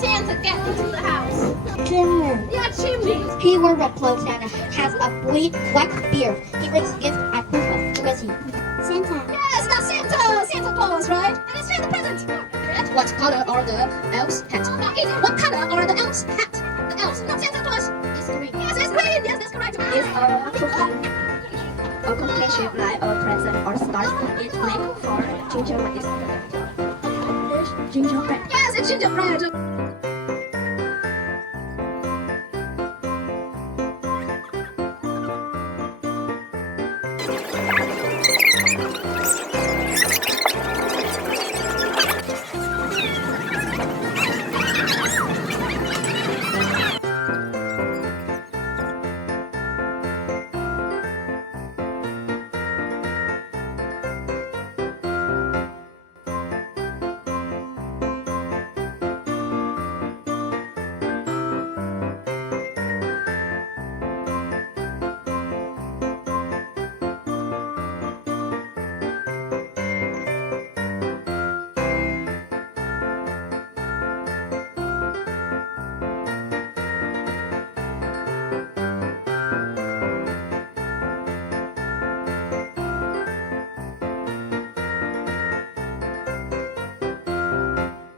Santa get into the house? Chimney. Yeah, chimney. He wears red clothes and has a white beard. He brings gifts at Christmas. Who is he? Santa. Yes, that's Santa. Santa Claus, right? And it's Santa present. What color are the elves' hat? Okay, what color are the elves' hat? The elves, not Santa Claus. It's green. Yes, it's green. Yes, that's correct. It's a cookie. A cookie shaped like a present or stars. It's made for gingerbread. Gingerbread. Yes, it's gingerbread.